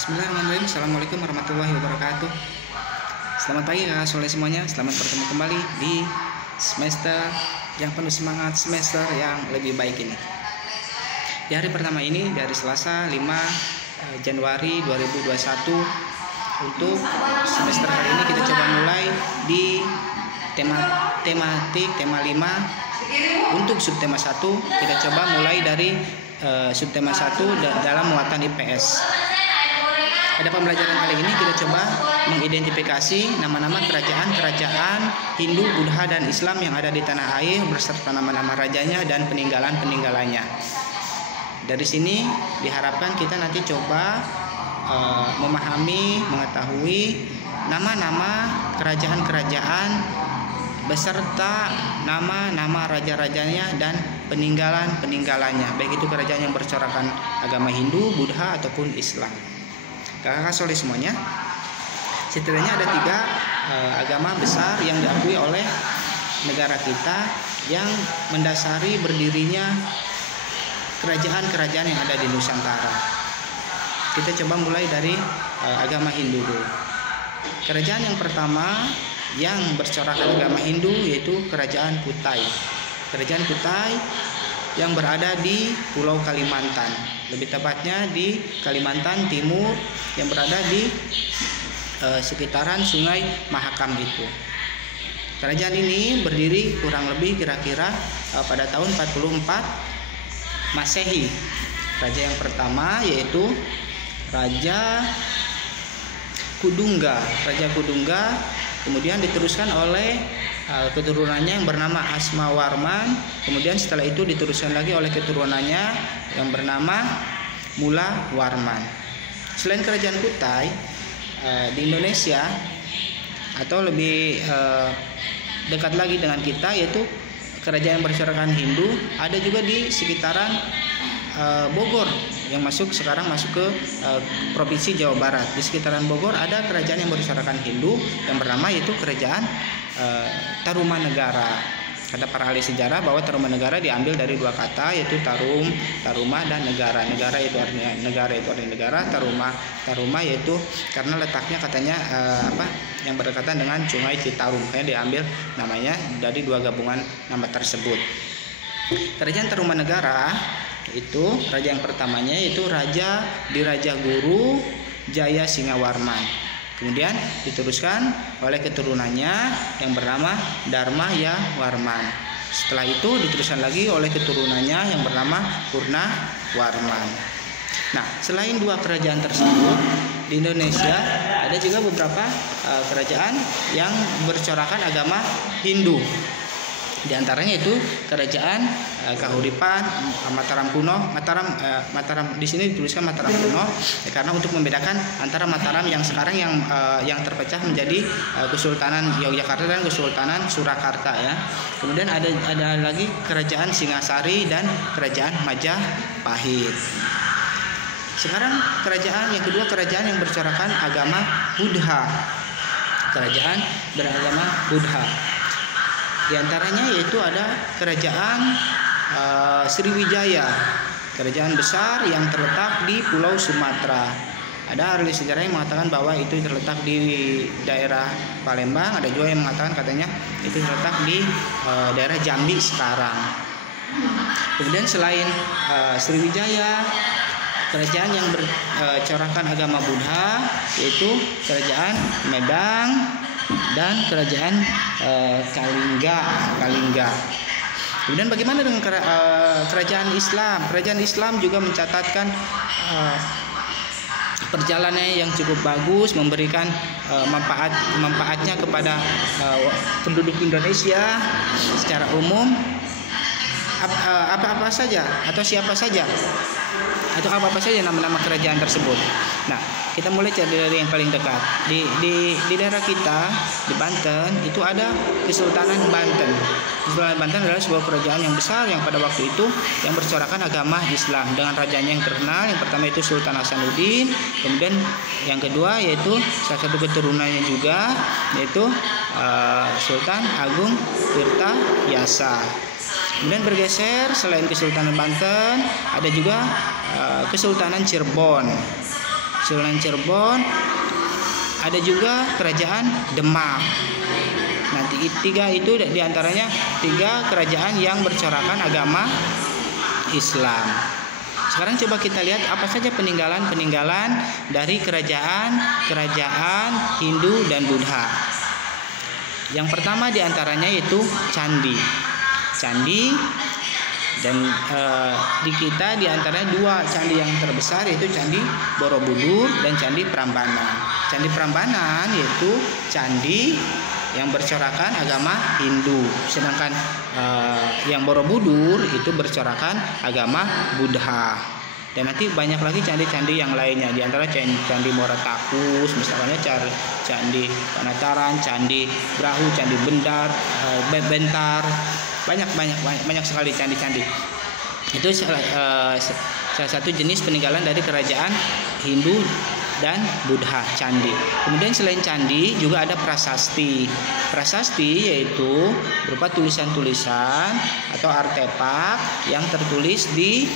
Bismillahirrahmanirrahim. Assalamualaikum warahmatullahi wabarakatuh. Selamat pagi kakak soleh semuanya. Selamat bertemu kembali di semester yang penuh semangat, semester yang lebih baik ini. Di hari pertama ini, dari Selasa 5 Januari 2021, untuk semester kali ini kita coba mulai di tema 5. Untuk subtema 1 kita coba mulai dari subtema 1 dalam muatan IPS. Pada pembelajaran kali ini kita coba mengidentifikasi nama-nama kerajaan-kerajaan Hindu, Buddha, dan Islam yang ada di tanah air beserta nama-nama rajanya dan peninggalan-peninggalannya. Dari sini diharapkan kita nanti coba memahami, mengetahui nama-nama kerajaan-kerajaan beserta nama-nama raja-rajanya dan peninggalan-peninggalannya, baik itu kerajaan yang bercorakan agama Hindu, Buddha, ataupun Islam. Kakak soleh semuanya, setidaknya ada 3 agama besar yang diakui oleh negara kita yang mendasari berdirinya kerajaan-kerajaan yang ada di Nusantara. Kita coba mulai dari agama Hindu dulu. Kerajaan yang pertama yang bercorakan agama Hindu yaitu Kerajaan Kutai. Kerajaan Kutai yang berada di Pulau Kalimantan, lebih tepatnya di Kalimantan Timur, yang berada di sekitaran Sungai Mahakam itu. Kerajaan ini berdiri kurang lebih kira-kira pada tahun 44 Masehi. Raja yang pertama yaitu Raja Kudungga. Raja Kudungga kemudian diteruskan oleh keturunannya yang bernama Asmawarman. Kemudian setelah itu diteruskan lagi oleh keturunannya yang bernama Mulawarman. Selain kerajaan Kutai, di Indonesia atau lebih dekat lagi dengan kita yaitu kerajaan yang bercorakan Hindu ada juga di sekitaran Bogor yang sekarang masuk ke provinsi Jawa Barat. Di sekitaran Bogor ada kerajaan yang bercorakan Hindu yang bernama yaitu kerajaan Tarumanegara. Kata para ahli sejarah bahwa Tarumanegara diambil dari 2 kata yaitu Taruma dan negara. Negara itu artinya negara, Taruma yaitu karena letaknya katanya yang berdekatan dengan Sungai Citarum, makanya diambil namanya dari 2 gabungan nama tersebut. Kerajaan Tarumanegara itu raja yang pertamanya yaitu Raja Dirajaguru Jaya Singawarman. Kemudian diteruskan oleh keturunannya yang bernama Dharmayawarman. Setelah itu diteruskan lagi oleh keturunannya yang bernama Purnawarman. Nah, selain 2 kerajaan tersebut, di Indonesia ada juga beberapa kerajaan yang bercorakan agama Hindu. Di antaranya itu kerajaan Kahuripan, Mataram kuno. Mataram di sini dituliskan Mataram kuno karena untuk membedakan antara Mataram yang sekarang yang terpecah menjadi Kesultanan Yogyakarta dan Kesultanan Surakarta ya. Kemudian ada lagi kerajaan Singasari dan kerajaan Majapahit. Sekarang yang kedua kerajaan yang bercorakan agama Buddha. Kerajaan beragama Buddha. Di antaranya yaitu ada kerajaan Sriwijaya, kerajaan besar yang terletak di Pulau Sumatera. Ada ahli sejarah yang mengatakan bahwa itu terletak di daerah Palembang, ada juga yang mengatakan katanya itu terletak di daerah Jambi sekarang. Kemudian selain Sriwijaya, kerajaan yang bercorakan agama Buddha yaitu kerajaan Medang dan kerajaan Kalingga. Kemudian bagaimana dengan kerajaan Islam? Kerajaan Islam juga mencatatkan perjalanannya yang cukup bagus, memberikan manfaatnya kepada penduduk Indonesia secara umum. Apa-apa saja atau siapa saja atau apa-apa saja nama-nama kerajaan tersebut. Nah, kita mulai dari yang paling dekat. Di daerah kita di Banten itu ada Kesultanan Banten. Kesultanan Banten adalah sebuah kerajaan yang besar yang pada waktu itu yang bercorakan agama Islam dengan rajanya yang terkenal. Yang pertama itu Sultan Hasanuddin, kemudian yang kedua yaitu salah satu keturunannya juga yaitu Sultan Agung Tirtayasa. Kemudian bergeser, selain Kesultanan Banten ada juga Kesultanan Cirebon. Kesultanan Cirebon, ada juga kerajaan Demak. Nanti tiga itu diantaranya tiga kerajaan yang bercorakan agama Islam. Sekarang coba kita lihat apa saja peninggalan-peninggalan dari kerajaan Hindu dan Buddha. Yang pertama diantaranya yaitu candi. Dan di kita diantaranya dua candi yang terbesar, yaitu Candi Borobudur dan Candi Prambanan. Candi Prambanan yaitu candi yang bercorakan agama Hindu, sedangkan yang Borobudur itu bercorakan agama Buddha. Dan nanti banyak lagi candi-candi yang lainnya, di antara Candi Muara Takus, misalnya Candi Panataran, Candi Brahu, Candi Bentar, banyak sekali candi-candi. Itu salah satu jenis peninggalan dari kerajaan Hindu dan Buddha, candi. Kemudian selain candi juga ada prasasti. Prasasti yaitu berupa tulisan-tulisan atau artefak yang tertulis di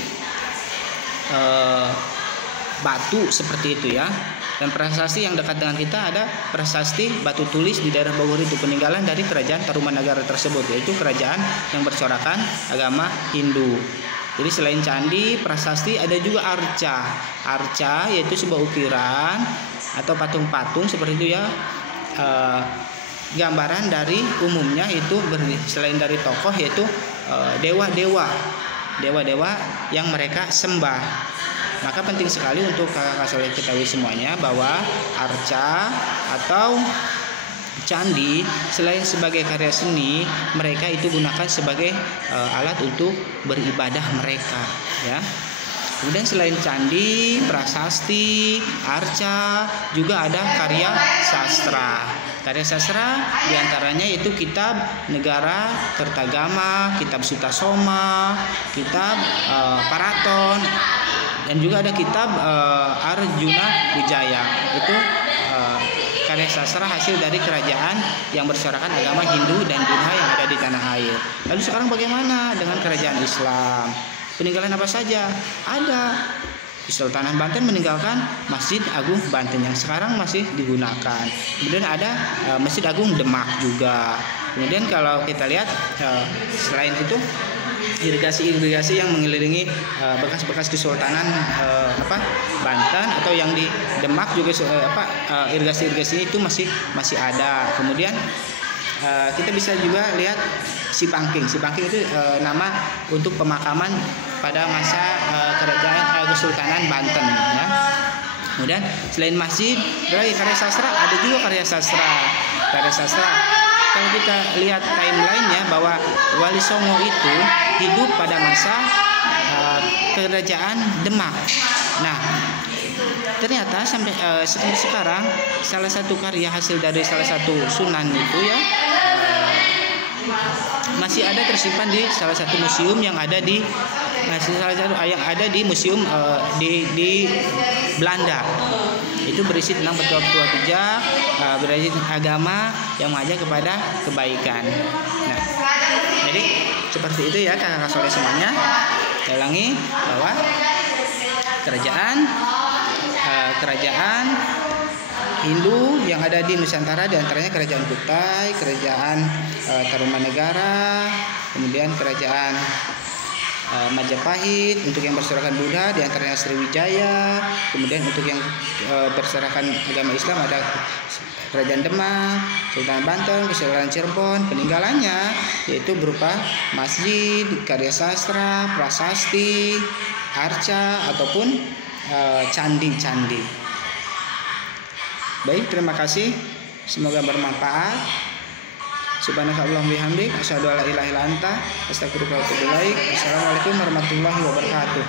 batu seperti itu ya. Dan prasasti yang dekat dengan kita ada prasasti batu tulis di daerah Bogor, itu peninggalan dari kerajaan Tarumanagara tersebut, yaitu kerajaan yang bercorakan agama Hindu. Jadi selain candi, prasasti, ada juga arca. Arca yaitu sebuah ukiran atau patung-patung seperti itu ya. Gambaran dari umumnya itu selain dari tokoh yaitu dewa-dewa yang mereka sembah. Maka penting sekali untuk kakak soleh ketahui semuanya bahwa arca atau candi selain sebagai karya seni, mereka itu gunakan sebagai alat untuk beribadah mereka ya. Kemudian selain candi, prasasti, arca, juga ada karya sastra. Karya sastra diantaranya yaitu kitab Negara Kertagama, kitab Sutasoma, kitab Paraton, dan juga ada kitab Arjuna Wijaya. Itu karya sastra hasil dari kerajaan yang bercorakan agama Hindu dan Buddha yang ada di tanah air. Lalu sekarang bagaimana dengan kerajaan Islam? Peninggalan apa saja? Ada. Kesultanan Banten meninggalkan Masjid Agung Banten yang sekarang masih digunakan. Kemudian ada Masjid Agung Demak juga. Kemudian kalau kita lihat selain itu irigasi yang mengelilingi bekas-bekas Kesultanan Banten atau yang di Demak juga irigasi itu masih ada. Kemudian kita bisa juga lihat Sipangking. Sipangking itu nama untuk pemakaman pada masa kerajaan Kesultanan Banten ya. Kemudian selain masjid, karya sastra, ada juga karya sastra. Kalau kita lihat timelinenya bahwa Wali Songo itu hidup pada masa kerajaan Demak. Nah, ternyata sampai sekarang salah satu karya hasil dari salah satu sunan itu ya masih ada tersimpan di salah satu museum yang ada di museum di Belanda. Itu berisi tentang petua-petua bijak, berisi agama yang mengajak kepada kebaikan. Nah, jadi seperti itu ya kakak soleh semuanya. Saya ulangi bahwa kerajaan Hindu yang ada di Nusantara diantaranya kerajaan Kutai, kerajaan Tarumanegara, kemudian kerajaan Majapahit. Untuk yang berserahkan Buddha diantaranya Sriwijaya. Kemudian untuk yang berserahkan agama Islam ada kerajaan Demak, Kesultanan Banten, Kesultanan Cirebon. Peninggalannya yaitu berupa masjid, karya sastra, prasasti, arca ataupun candi-candi. Baik, terima kasih. Semoga bermanfaat. Subhanakallahumma bihamdik, asyhadu an la ilaha illa anta, astaghfiruka wa atubu ilaik. Assalamualaikum warahmatullahi wabarakatuh.